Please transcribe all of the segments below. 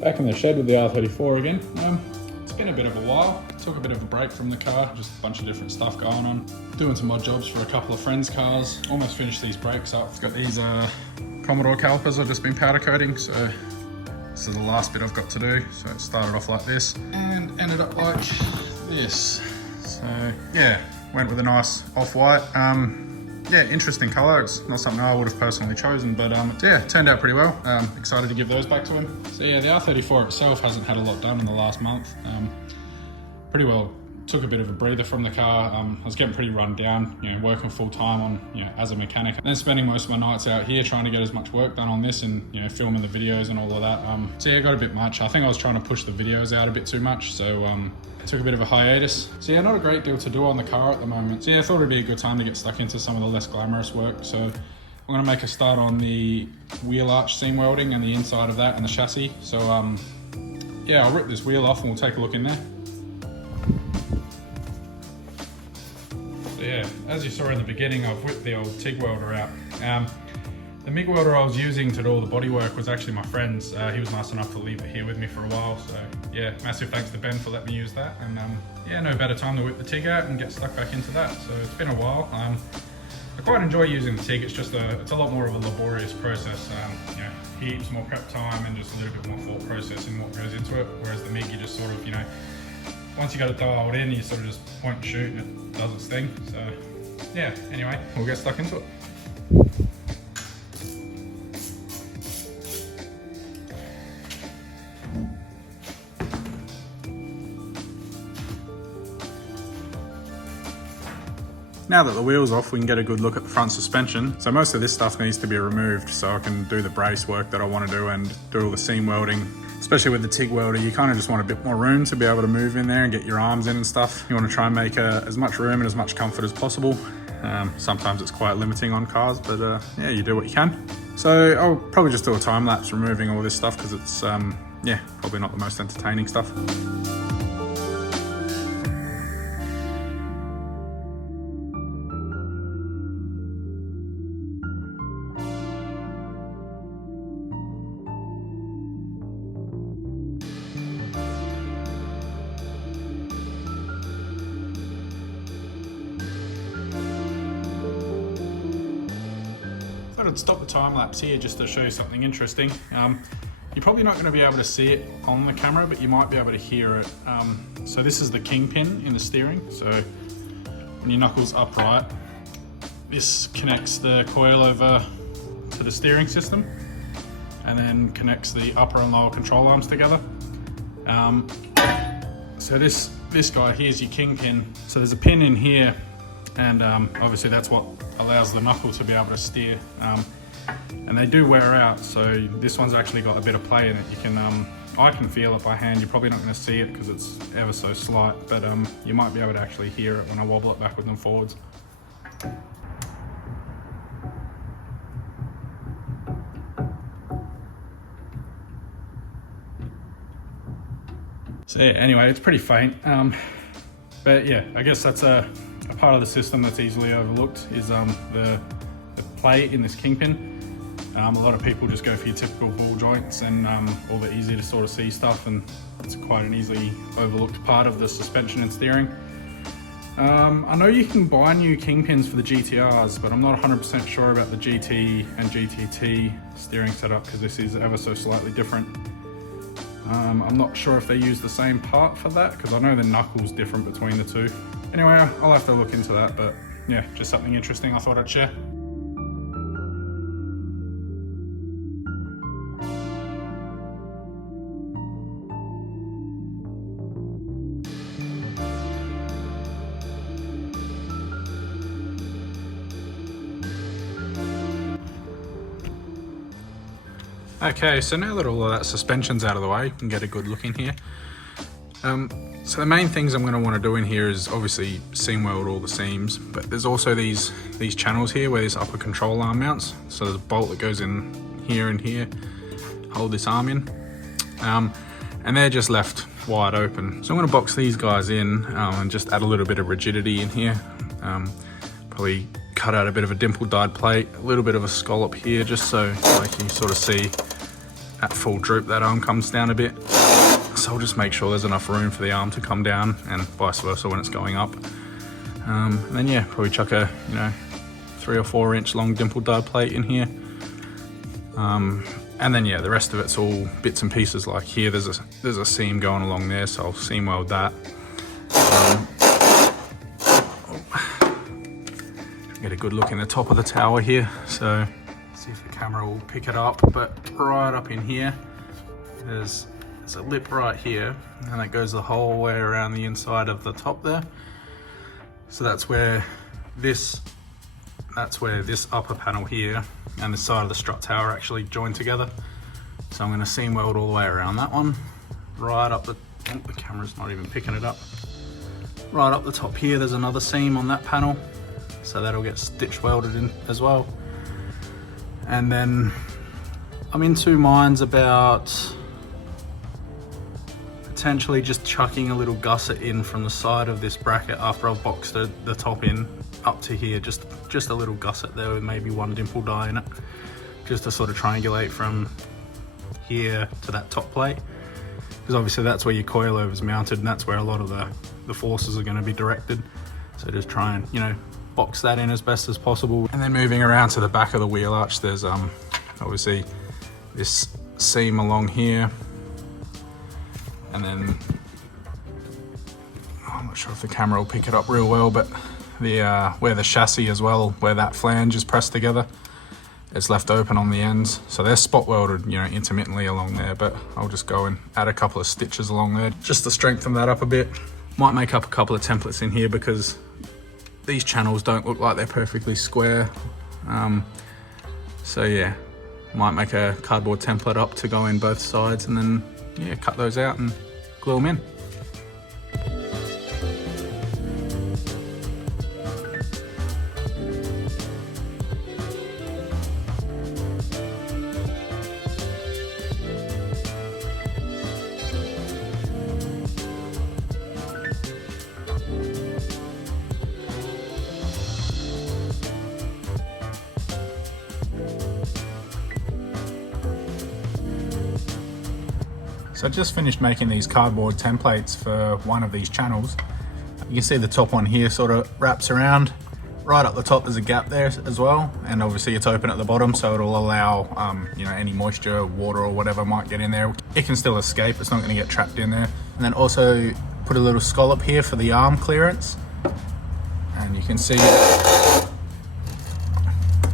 Back in the shed with the R34 again. It's been a bit of a while. Took a bit of a break from the car, just a bunch of different stuff going on. Doing some odd jobs for a couple of friends' cars. Almost finished these brakes up. I've got these Commodore calipers I've just been powder coating, so this is the last bit I've got to do. So it started off like this and ended up like this. So yeah, went with a nice off-white. Yeah, interesting colour. It's not something I would have personally chosen, but yeah, it turned out pretty well. Excited to give those back to him. So yeah, the R34 itself hasn't had a lot done in the last month. Pretty well took a bit of a breather from the car. I was getting pretty run down, you know, working full time on, you know, as a mechanic, and then spending most of my nights out here trying to get as much work done on this and, you know, filming the videos and all of that. So yeah, it got a bit much. I think I was trying to push the videos out a bit too much, so took a bit of a hiatus. So yeah, not a great deal to do on the car at the moment. So yeah, I thought it'd be a good time to get stuck into some of the less glamorous work. So I'm gonna make a start on the wheel arch seam welding and the inside of that and the chassis. So yeah, I'll rip this wheel off and we'll take a look in there. So yeah, as you saw in the beginning, I've whipped the old TIG welder out. The MIG welder I was using to do all the bodywork was actually my friend's. He was nice enough to leave it here with me for a while. So yeah, massive thanks to Ben for letting me use that. And yeah, no better time to whip the TIG out and get stuck back into that. So it's been a while. I quite enjoy using the TIG. It's just it's a lot more of a laborious process. You know, heaps more prep time and just a little bit more thought process in what goes into it. Whereas the MIG, you just sort of, you know, once you got it dialed in, you sort of just point and shoot and it does its thing. So yeah, anyway, we'll get stuck into it. Now that the wheel's off, we can get a good look at the front suspension. So most of this stuff needs to be removed so I can do the brace work that I want to do and do all the seam welding. Especially with the TIG welder, you kind of just want a bit more room to be able to move in there and get your arms in and stuff. You want to try and make as much room and as much comfort as possible. Sometimes it's quite limiting on cars, but yeah, you do what you can. So I'll probably just do a time lapse removing all this stuff because it's, yeah, probably not the most entertaining stuff. I'd stop the time lapse here just to show you something interesting. You're probably not going to be able to see it on the camera, but you might be able to hear it. So this is the Kingpin in the steering. So when your knuckles upright, this connects the coilover to the steering system and then connects the upper and lower control arms together. So this guy here's your Kingpin. So there's a pin in here, and obviously that's what allows the knuckle to be able to steer. And they do wear out, so this one's actually got a bit of play in it. You can, I can feel it by hand. You're probably not going to see it because it's ever so slight, but you might be able to actually hear it when I wobble it backwards and forwards. So yeah, anyway, it's pretty faint. But yeah, I guess that's a part of the system that's easily overlooked is the play in this Kingpin. A lot of people just go for your typical ball joints and all the easy to sort of see stuff, and it's quite an easily overlooked part of the suspension and steering. I know you can buy new Kingpins for the GTRs, but I'm not 100% sure about the GT and GTT steering setup because this is ever so slightly different. I'm not sure if they use the same part for that because I know the knuckle's different between the two. Anyway, I'll have to look into that, but yeah, just something interesting I thought I'd share. Okay, so now that all of that suspension's out of the way, you can get a good look in here. So the main things I'm going to want to do in here is obviously seam weld all the seams, but there's also these channels here where this upper control arm mounts. So there's a bolt that goes in here and here, hold this arm in, and they're just left wide open. So I'm going to box these guys in and just add a little bit of rigidity in here. Probably cut out a bit of a dimple dyed plate, a little bit of a scallop here, just so like you sort of see at full droop that arm comes down a bit. So I'll just make sure there's enough room for the arm to come down and vice versa when it's going up. And then yeah, probably chuck a 3 or 4 inch long dimple dyed plate in here. And then yeah, the rest of it's all bits and pieces. Like here, there's a seam going along there, so I'll seam weld that. Get a good look in the top of the tower here, so see if the camera will pick it up. But right up in here, there's a lip right here, and that goes the whole way around the inside of the top there. So that's where this upper panel here and the side of the strut tower actually join together. So I'm going to seam weld all the way around that one, right up the camera's not even picking it up. Right up the top here, there's another seam on that panel. So that'll get stitch welded in as well. And then I'm in two minds about potentially just chucking a little gusset in from the side of this bracket after I've boxed the top in up to here, just a little gusset there with maybe one dimple die in it, just to sort of triangulate from here to that top plate, because obviously that's where your coilover is mounted and that's where a lot of the forces are going to be directed. So just try and box that in as best as possible. And then moving around to the back of the wheel arch, there's obviously this seam along here, and then I'm not sure if the camera will pick it up real well, but where the chassis as well, where that flange is pressed together, it's left open on the ends, so they're spot welded intermittently along there, but I'll just go and add a couple of stitches along there just to strengthen that up a bit. Might make up a couple of templates in here because these channels don't look like they're perfectly square. So yeah, might make a cardboard template up to go in both sides, and then yeah, cut those out and glue them in. So I just finished making these cardboard templates for one of these channels. You can see the top one here sort of wraps around. Right up the top there's a gap there as well, and obviously it's open at the bottom, so it'll allow any moisture, water or whatever might get in there. It can still escape, it's not going to get trapped in there. And then also put a little scallop here for the arm clearance, and you can see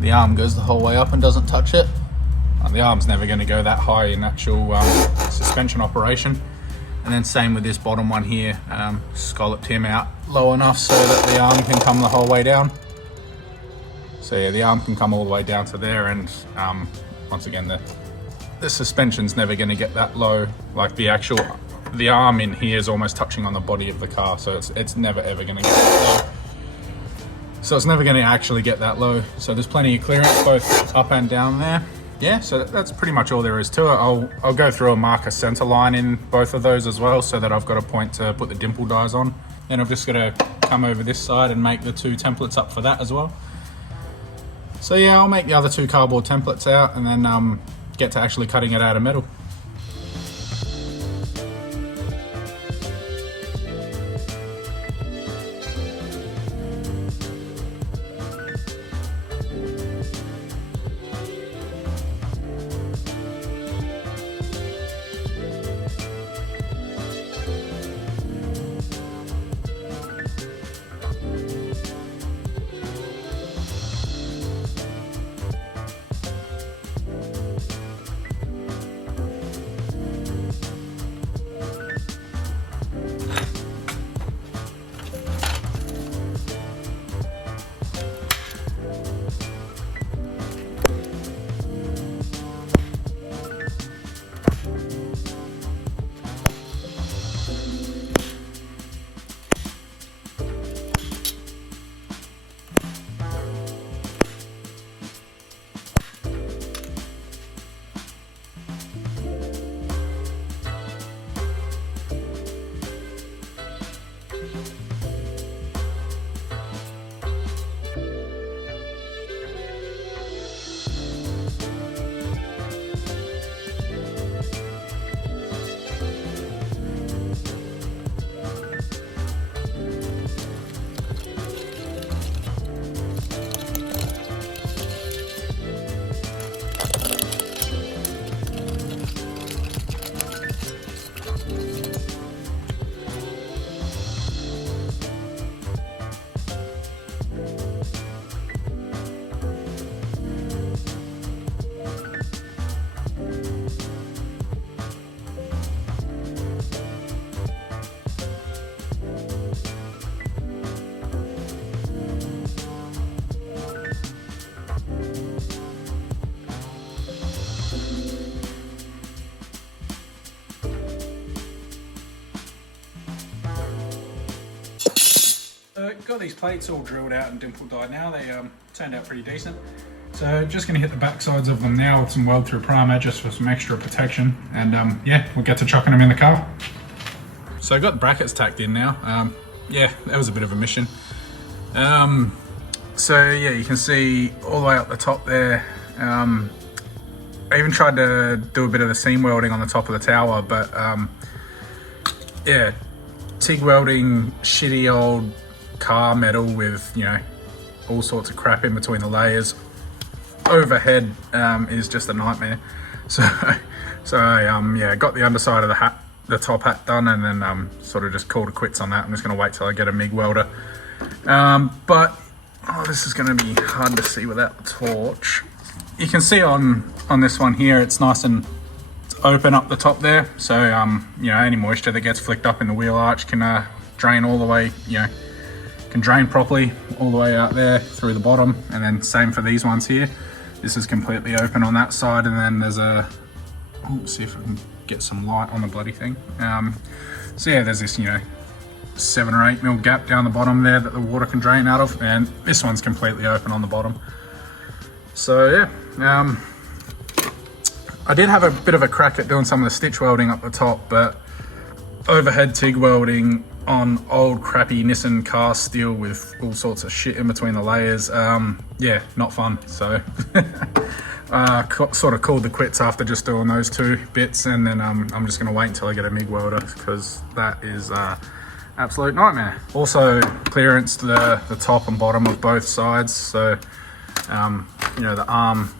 the arm goes the whole way up and doesn't touch it. The arm's never going to go that high in actual suspension operation. And then same with this bottom one here, scalloped him out low enough so that the arm can come the whole way down. So yeah, the arm can come all the way down to there, and once again the suspension's never going to get that low. Like the arm in here is almost touching on the body of the car, so it's never ever going to get that low. So it's never going to actually get that low. So there's plenty of clearance both up and down there. Yeah, so that's pretty much all there is to it. I'll go through and mark a center line in both of those as well, so that I've got a point to put the dimple dies on. Then I'm just gonna come over this side and make the two templates up for that as well. So yeah, I'll make the other two cardboard templates out and then get to actually cutting it out of metal. got these plates all drilled out and dimple dyed now. They turned out pretty decent. So just gonna hit the back sides of them now with some weld through primer just for some extra protection. And yeah, we'll get to chucking them in the car. So I got the brackets tacked in now. Yeah, that was a bit of a mission. So yeah, you can see all the way up the top there. I even tried to do a bit of the seam welding on the top of the tower, but yeah, TIG welding shitty old car metal with, you know, all sorts of crap in between the layers overhead is just a nightmare. So I yeah, got the underside of the top hat done, and then sort of just called it quits on that. I'm just going to wait till I get a MIG welder. But oh, this is going to be hard to see without the torch. You can see on this one here, it's nice and open up the top there. So you know, any moisture that gets flicked up in the wheel arch can drain all the way, you know, can drain properly all the way out there through the bottom. And then same for these ones here. This is completely open on that side, and then there's a, let's see if I can get some light on the bloody thing. So yeah, there's this, you know, 7 or 8 mil gap down the bottom there that the water can drain out of, and this one's completely open on the bottom. So yeah, I did have a bit of a crack at doing some of the stitch welding up the top, but overhead TIG welding on old crappy Nissan car steel with all sorts of shit in between the layers, yeah, not fun. So sort of called the quits after just doing those 2 bits, and then I'm just going to wait until I get a MIG welder, because that is absolute nightmare. Also clearance to the top and bottom of both sides, so you know, the arm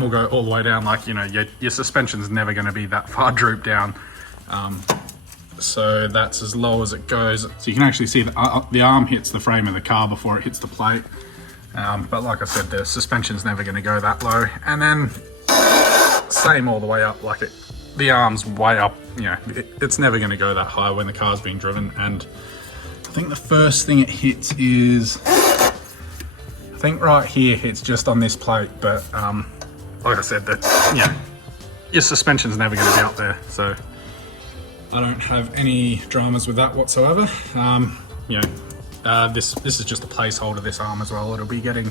will go all the way down. Like, you know, your suspension's never going to be that far drooped down, so that's as low as it goes. So you can actually see the arm hits the frame of the car before it hits the plate, but like I said, the suspension's never going to go that low. And then same all the way up, like the arm's way up, you know, it's never going to go that high when the car's being driven. And I think the first thing it hits is, I think right here hits just on this plate, but like I said, that, yeah, your suspension's never going to be up there, so I don't have any dramas with that whatsoever. You know, this is just a placeholder, this arm as well. It'll be getting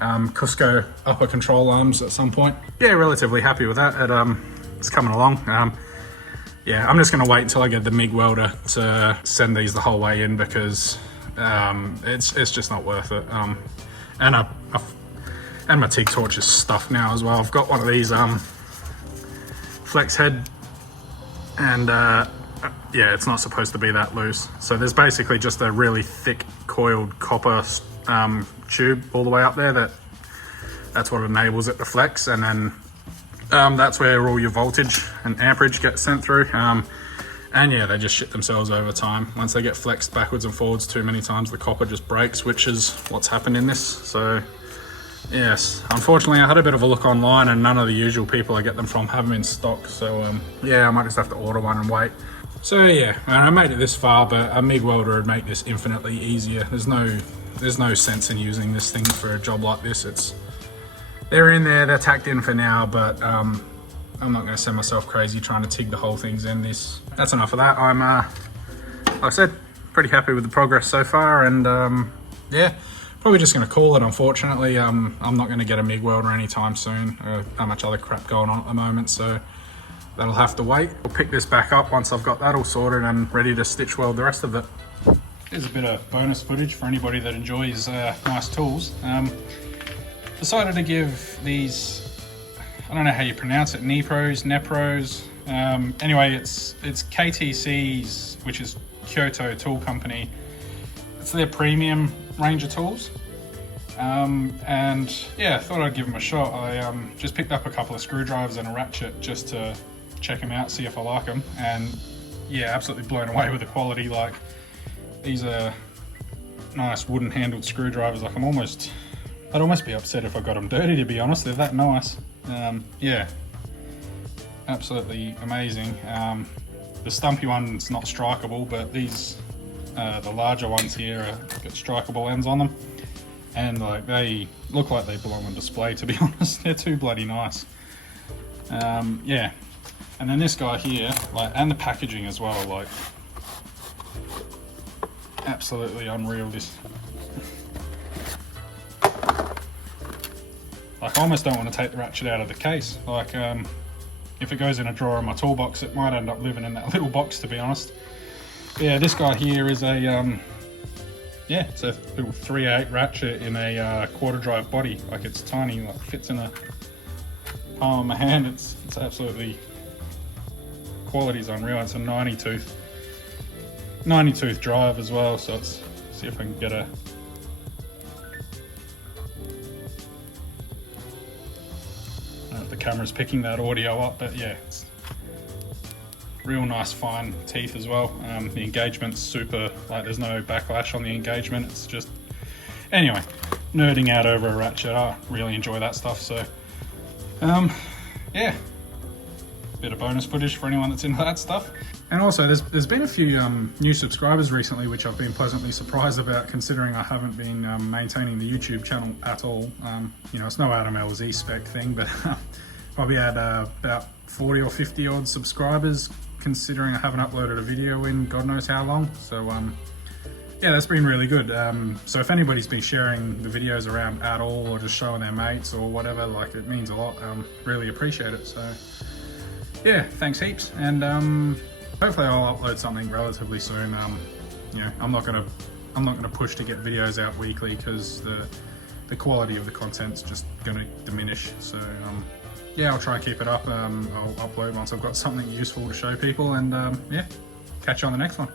Cusco upper control arms at some point. Yeah, relatively happy with that. It's coming along. Yeah, I'm just going to wait until I get the MIG welder to send these the whole way in, because it's just not worth it. And my TIG torch is stuffed now as well. I've got one of these flex head, and yeah, it's not supposed to be that loose. So there's basically just a really thick coiled copper tube all the way up there that's what enables it to flex, and then that's where all your voltage and amperage gets sent through. And yeah, they just shit themselves over time. Once they get flexed backwards and forwards too many times, the copper just breaks, which is what's happened in this. So yes, unfortunately I had a bit of a look online, and none of the usual people I get them from have them in stock. So yeah, I might just have to order one and wait. So yeah, I made it this far, but a MIG welder would make this infinitely easier. There's no sense in using this thing for a job like this. They're in there, they're tacked in for now, but I'm not going to send myself crazy trying to TIG the whole things in. That's enough of that. I'm, like I said, pretty happy with the progress so far, and yeah, probably just going to call it, unfortunately. I'm not going to get a MIG welder anytime soon. Not much other crap going on at the moment, so that'll have to wait. We'll pick this back up once I've got that all sorted and ready to stitch weld the rest of it. Here's a bit of bonus footage for anybody that enjoys nice tools. Decided to give these, I don't know how you pronounce it, Nepros. Anyway, it's KTC's, which is Kyoto Tool Company. It's their premium range of tools. And yeah, I thought I'd give them a shot. I just picked up a couple of screwdrivers and a ratchet just to check them out, see if I like them. And yeah, absolutely blown away with the quality. Like, these are nice wooden handled screwdrivers. Like, I'd almost be upset if I got them dirty, to be honest. They're that nice. Yeah, absolutely amazing. The stumpy one's not strikeable, but these, the larger ones here, got strikeable ends on them, and like, they look like they belong on display, to be honest. They're too bloody nice. Yeah, and then this guy here, like, and the packaging as well, like, absolutely unreal, this. Like, I almost don't want to take the ratchet out of the case. Like, if it goes in a drawer in my toolbox, it might end up living in that little box, to be honest. Yeah, this guy here is a, yeah, it's a little 3/8 ratchet in a quarter drive body. Like, it's tiny, like fits in a palm of my hand. It's absolutely, quality's unreal. It's a 90 tooth drive as well. So let's see if I can get a, the camera's picking that audio up, but yeah, it's real nice fine teeth as well. The engagement's super, like, there's no backlash on the engagement. It's just, anyway, nerding out over a ratchet. I really enjoy that stuff. So yeah, bit of bonus footage for anyone that's into that stuff. And also there's been a few new subscribers recently, which I've been pleasantly surprised about, considering I haven't been maintaining the YouTube channel at all. You know, it's no Adam LZ spec thing, but probably had about 40 or 50 odd subscribers, considering I haven't uploaded a video in God knows how long. So yeah, that's been really good. So if anybody's been sharing the videos around at all, or just showing their mates or whatever, like, it means a lot. Really appreciate it. So yeah, thanks heaps. And hopefully I'll upload something relatively soon. You know, I'm not gonna push to get videos out weekly, because the quality of the content's just gonna diminish. So yeah, I'll try and keep it up. I'll upload once I've got something useful to show people, and yeah, catch you on the next one.